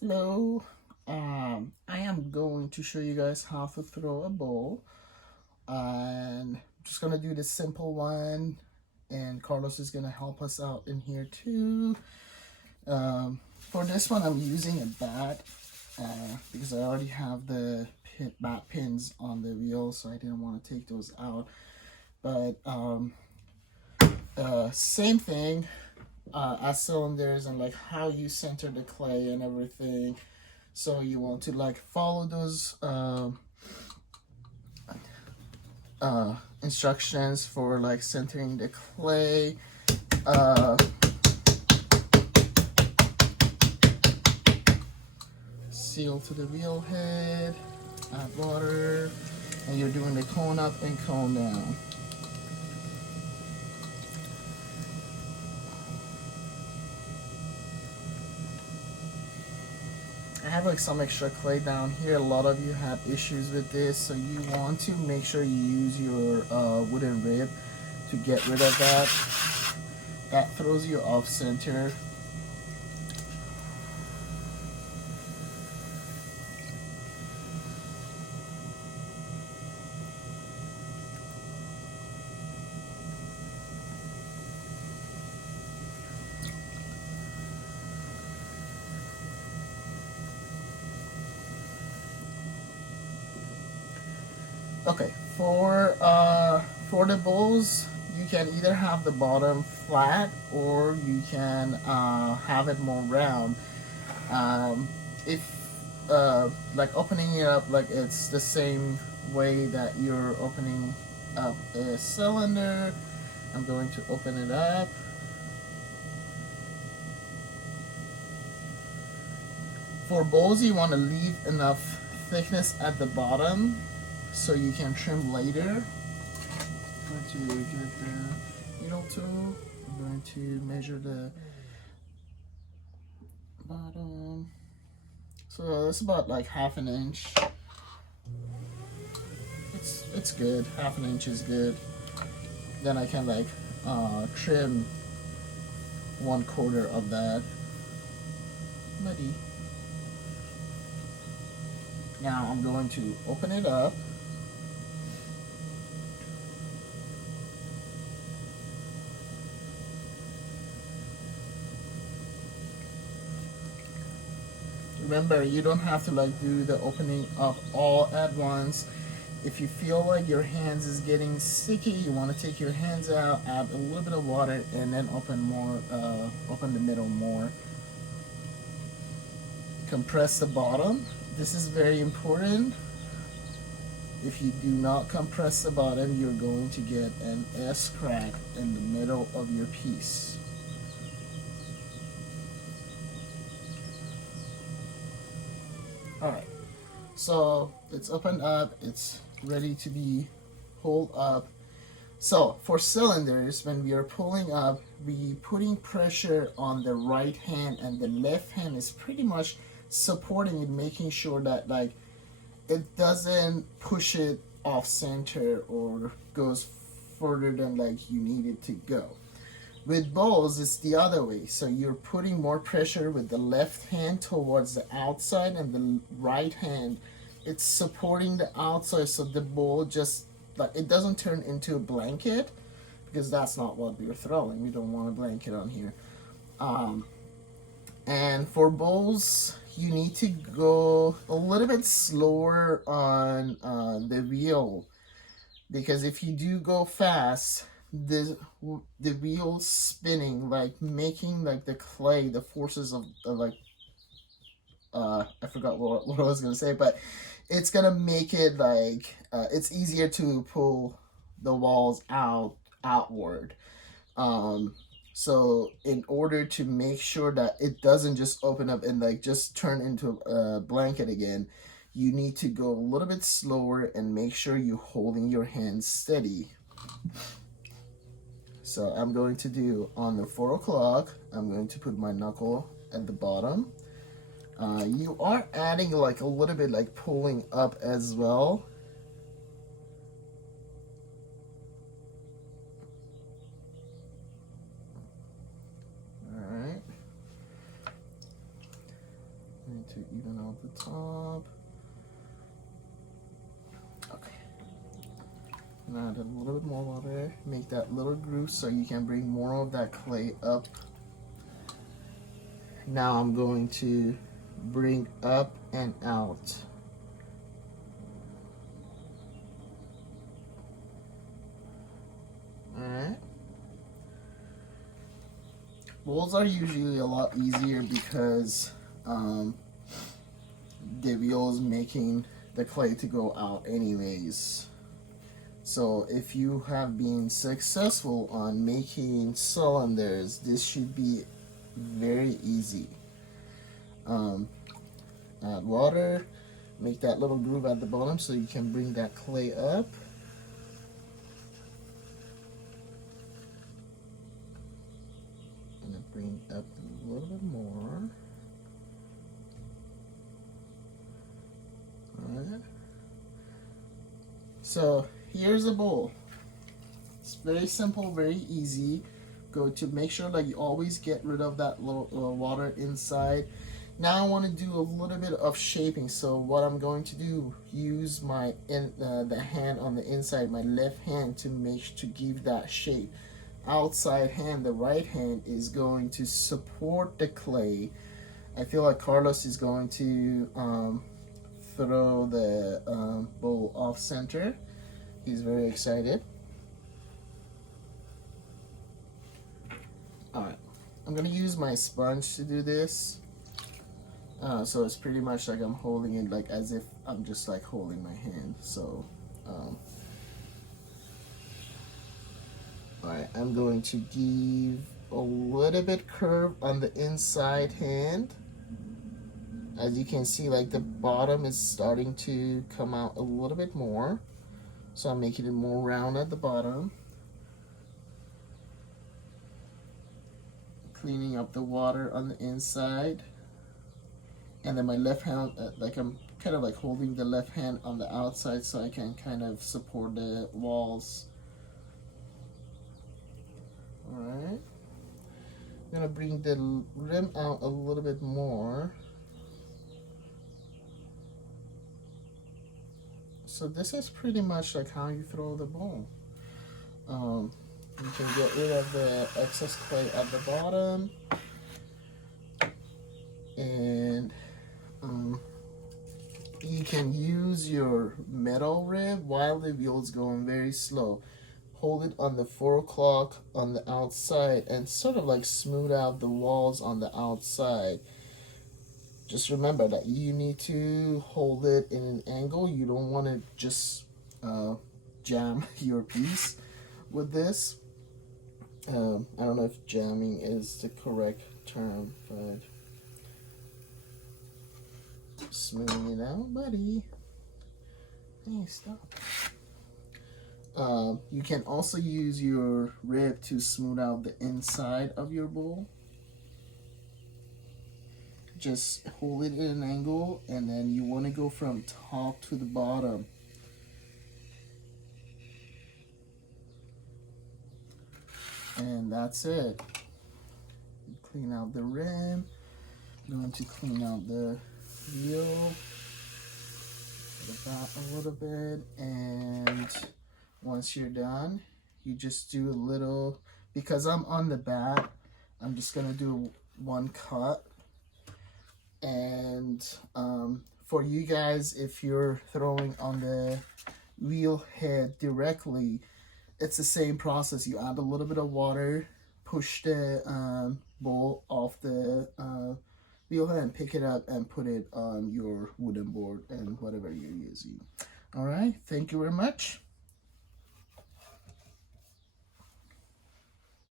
Hello. I am going to show you guys how to throw a ball, and I'm just gonna do the simple one, and Carlos is gonna help us out in here too. For this one, I'm using a bat because I already have the bat pins on the wheel, so I didn't want to take those out. But same thing as cylinders and like how you center the clay and everything. So you want to like follow those instructions for like centering the clay. Uh, Seal to the wheel head, add water, and you're doing the cone up and cone down. I have like some extra clay down here. A lot of you have issues with this, so you want to make sure you use your wooden rib to get rid of that. That throws you off center. Okay, for the bowls, you can either have the bottom flat or you can have it more round. If like opening it up like it's the same way that you're opening up a cylinder, I'm going to open it up. For bowls, you want to leave enough thickness at the bottom so you can trim later. I'm going to get the needle tool. I'm going to measure the bottom. So it's about like half an inch. It's good. Half an inch is good. Then I can like trim 1/4 of that. Muddy. Now I'm going to open it up. Remember, you don't have to like do the opening up all at once. If you feel like your hands is getting sticky, you want to take your hands out, add a little bit of water, and then open more, open the middle more. Compress the bottom. This is very important. If you do not compress the bottom, you're going to get an S crack in the middle of your piece. Alright, so it's opened up, it's ready to be pulled up. So for cylinders, when we are pulling up, we putting pressure on the right hand, and the left hand is pretty much supporting it, making sure that like it doesn't push it off center or goes further than like you need it to go. With bowls, it's the other way. So you're putting more pressure with the left hand towards the outside, and the right hand, it's supporting the outside, so the bowl just like it doesn't turn into a blanket, because that's not what we're throwing. We don't want a blanket on here. Um, and for bowls, you need to go a little bit slower on the wheel, because if you do go fast, the wheel spinning, like making like the clay, the forces of like I forgot what I was gonna say, but it's gonna make it like it's easier to pull the walls outward. um so in order to make sure that it doesn't just open up and like just turn into a blanket again, you need to go a little bit slower and make sure you're holding your hands steady. So I'm going to do on the 4 o'clock, I'm going to put my knuckle at the bottom. You are adding like a little bit like pulling up as well. Alright. Going to even out the top. Okay. And add a little bit more water. Make that little groove so you can bring more of that clay up. Now I'm going to bring up and out. Alright. Bowls are usually a lot easier because the wheel is making the clay to go out anyways. So if you have been successful on making cylinders, this should be very easy. Add water, make that little groove at the bottom so you can bring that clay up. And then bring up a little bit more. Alright. So here's a bowl. It's very simple, very easy. Go to make sure that you always get rid of that little water inside. Now I want to do a little bit of shaping. So what I'm going to do, use my the hand on the inside, my left hand, to give that shape. Outside hand, the right hand, is going to support the clay. I feel like Carlos is going to throw the bowl off center. He's very excited. Alright, I'm gonna use my sponge to do this. So it's pretty much like I'm holding it like as if I'm just like holding my hand. So alright, I'm going to give a little bit curve on the inside hand. As you can see, like the bottom is starting to come out a little bit more. So I'm making it more round at the bottom. Cleaning up the water on the inside. And then my left hand, like I'm kind of like holding the left hand on the outside so I can kind of support the walls. Alright. I'm gonna bring the rim out a little bit more. So this is pretty much like how you throw the bowl. You can get rid of the excess clay at the bottom, and you can use your metal rib while the wheel is going very slow. Hold it on the 4 o'clock on the outside and sort of like smooth out the walls on the outside. Just remember that you need to hold it in an angle. You don't want to just jam your piece with this. I don't know if jamming is the correct term, but smoothing it out, buddy. Hey, stop. You can also use your rib to smooth out the inside of your bowl. Just hold it in an angle, and then you want to go from top to the bottom. And that's it. Clean out the rim. I'm going to clean out the wheel, the back a little bit, and once you're done, you just do a little, because I'm on the back, I'm just gonna do one cut. And for you guys, if you're throwing on the wheel head directly, it's the same process. You add a little bit of water, push the bowl off the wheel head and pick it up and put it on your wooden board and whatever you're using. All right, thank you very much.